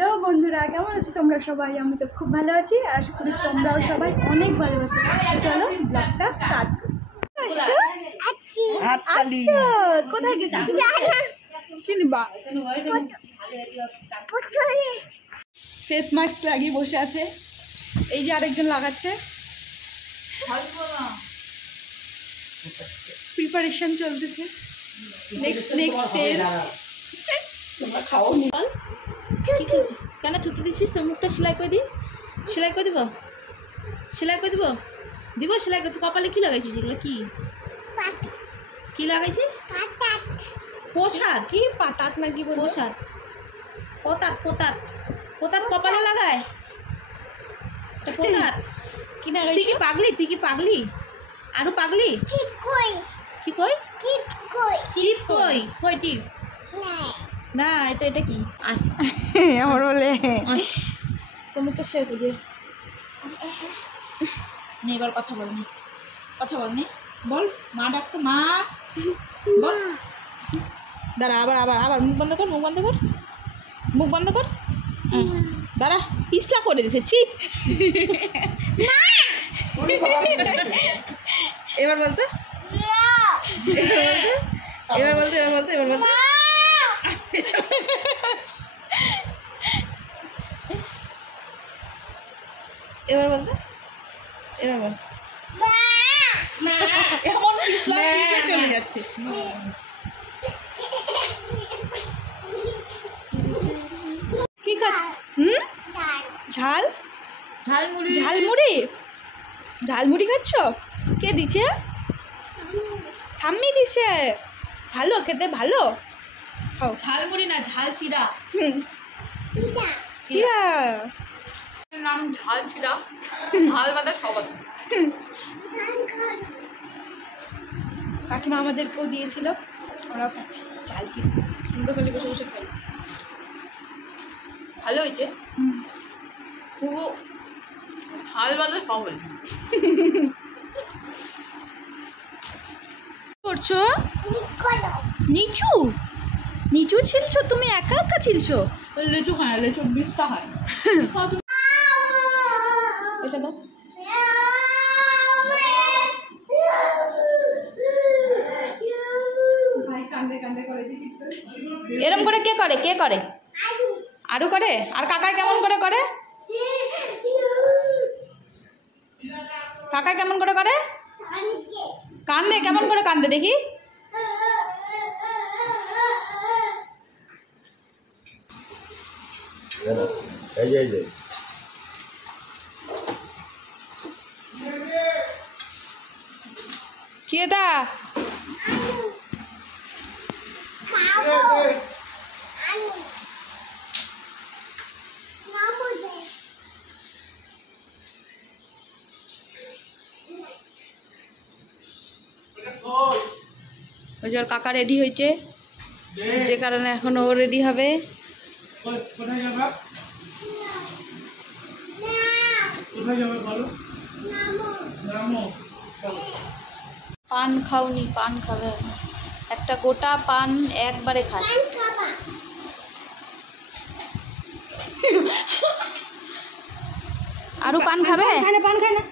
Hello বন্ধুরা, কেমন আছো তোমরা সবাই? আমি তো খুব ভালো আছি আর আশা করি তোমরাও সবাই অনেক ভালো আছো। চলো ব্লগটা স্টার্ট করি। আচ্ছা, কোথায় গেছো? কি নিবা? ফেস মাস্ক লাগিয়ে বসে আছে। এই যে আরেকজন লাগাচ্ছে। প্রিপারেশন চলতেছে। Next step. তোমরা খাও নি? ঠিক আছে, কেন থুতু দিচ্ছিস? তোর মুখটা সেলাই করে দিই। সেলাই করে দিব, সেলাই করে দিব, দিব সেলাই করে। তুই কপালে কি লাগাইছিস? এগুলো কি কি লাগাইছিস? পোশাক? কি পাতাত নাকি পোশাক? পোতাত পোতাত পোতাত কপালে লাগায়। পোতাত কি লাগাইছিস? তুই কি পাগলি? তুই কি পাগলি? আরো পাগলি? কি কই? কি কই? টিপ কই? টিপ কই? কই টিপ? না, এটা কি? আমার বলে তোমার তো শেয়ার করি। নে এবার কথা বল, নি কথা বল, নি বল। মা ডাকতো, মা বল। দাঁড়া, আবার আবার আবার মুখ বন্ধ কর, মুখ বন্ধ কর, মুখ বন্ধ কর। দাঁড়া, পিছলা করে দিছে। ছি, এবার বলতো, এবার বলতো, এবার বলতো, এবার বলতো। এবার বলতো, এবার বল। এমন চলে যাচ্ছে। কি খা? ঝাল ঝালমুড়ি। ঝালমুড়ি? ঝালমুড়ি খাচ্ছ? কে দিছে? ঠাম্মি দিছে। ভালো খেতে, ভালো খাও। ঝালমুড়ি না, ঝাল চিড়া। চিড়া নাম ঝাল চিড়া। ঝাল বাদা সব আছে। কাকিমা আমাদেরকেও দিয়েছিল, আমরাও খাচ্ছি ঝাল চিড়া। আমি তো খালি বসে বসে খাই। ভালো হয়েছে। খুব ঝাল বাদা সব হয়েছে। করছো নিচু নিচু ছিলছো? তুমি একা একা ছিলছো? লেচু খায়, লেচু বিষটা খায়। এটা দাও। এরম করে কে করে? কে করে? আরো করে? আর কাকাই কেমন করে করে? কাকাই কেমন করে করে? কান্দে কেমন করে? কান্দে দেখি। কি এটা? ওই যে ওর কাকা রেডি হয়েছে, যে কারণে এখন ও রেডি হবে। পান খাওনি? পান খাবে? একটা গোটা পান একবারে খায়। আরো পান খাবে? পান খায় না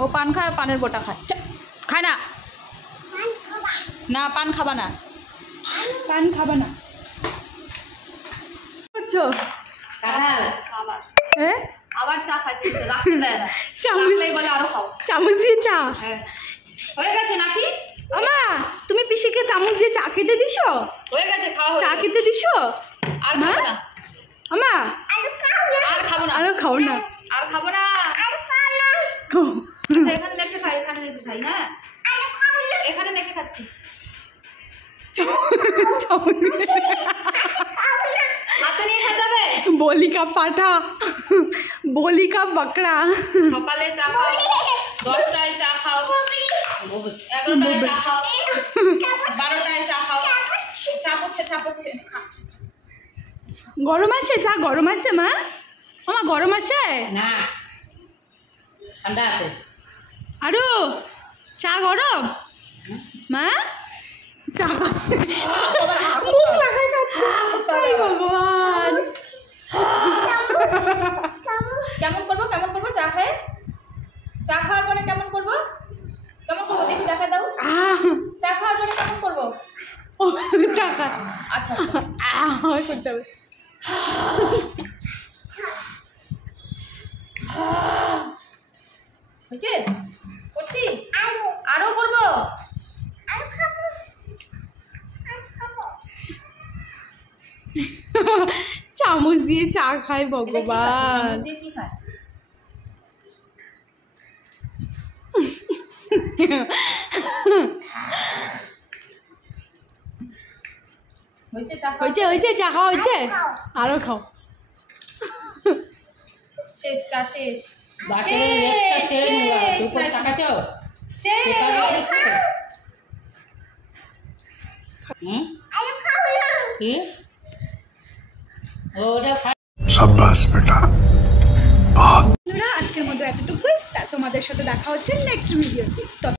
ও। পান খায়, পানের গোটা খায়। খায় না, না পান খাবা না, পান খাবা না। বুঝছো? হ্যাঁ, আবার চা খাইতে রাখতে দেয় না। চামচ বলে আরো খাও। চামচ দিয়ে চা? হ্যাঁ, হয়ে গেছে নাকি? আমা, তুমি পিসিকে চামচ দিয়ে চা খেতে দিছো? হয়ে গেছে, খাওয়া চা খেতে দিছো? আর খাবো না। আমা আর খাবো না। আরো খাও না। আর খাবো না। খাও। আচ্ছা, এখানে দেখে খাই, এখানে দেখে খাই। হ্যাঁ, এখানে দেখে খাচ্ছি। হাতে নিয়ে খেতে হবে। बोली का पाठा, बोली का बकरा। সকালে চা খাও, 10টায় চা খাও, 11টায় চা খাও, 12টায় চা খাও। চা পড়ছে, চা পড়ছে। গরম আছে? চা গরম আছে মা? আমা গরম আছে না, ঠান্ডা আছে। আরো চা গরম মা? চা মুখ লাগাই না। খা আচ্ছা আমার করতে হবে হয়েছে করছি আরো করবো চামচ দিয়ে চা খায় ভগবান দিয়ে কি খায় হয়েছে চা খাওয়া? হয়েছে হয়েছে চা খাওয়া হয়েছে আরো খাও শেষ চা শেষ বাচ্চাদের লেকটা ছেড়ে নিবা দুপুর টাকাছো শেষ হুম কি ওটা शाबाश बेटा बहुत বন্ধুরা আজকের মতো এতটুকুই তোমাদের সাথে দেখা হচ্ছে নেক্সট ভিডিওতে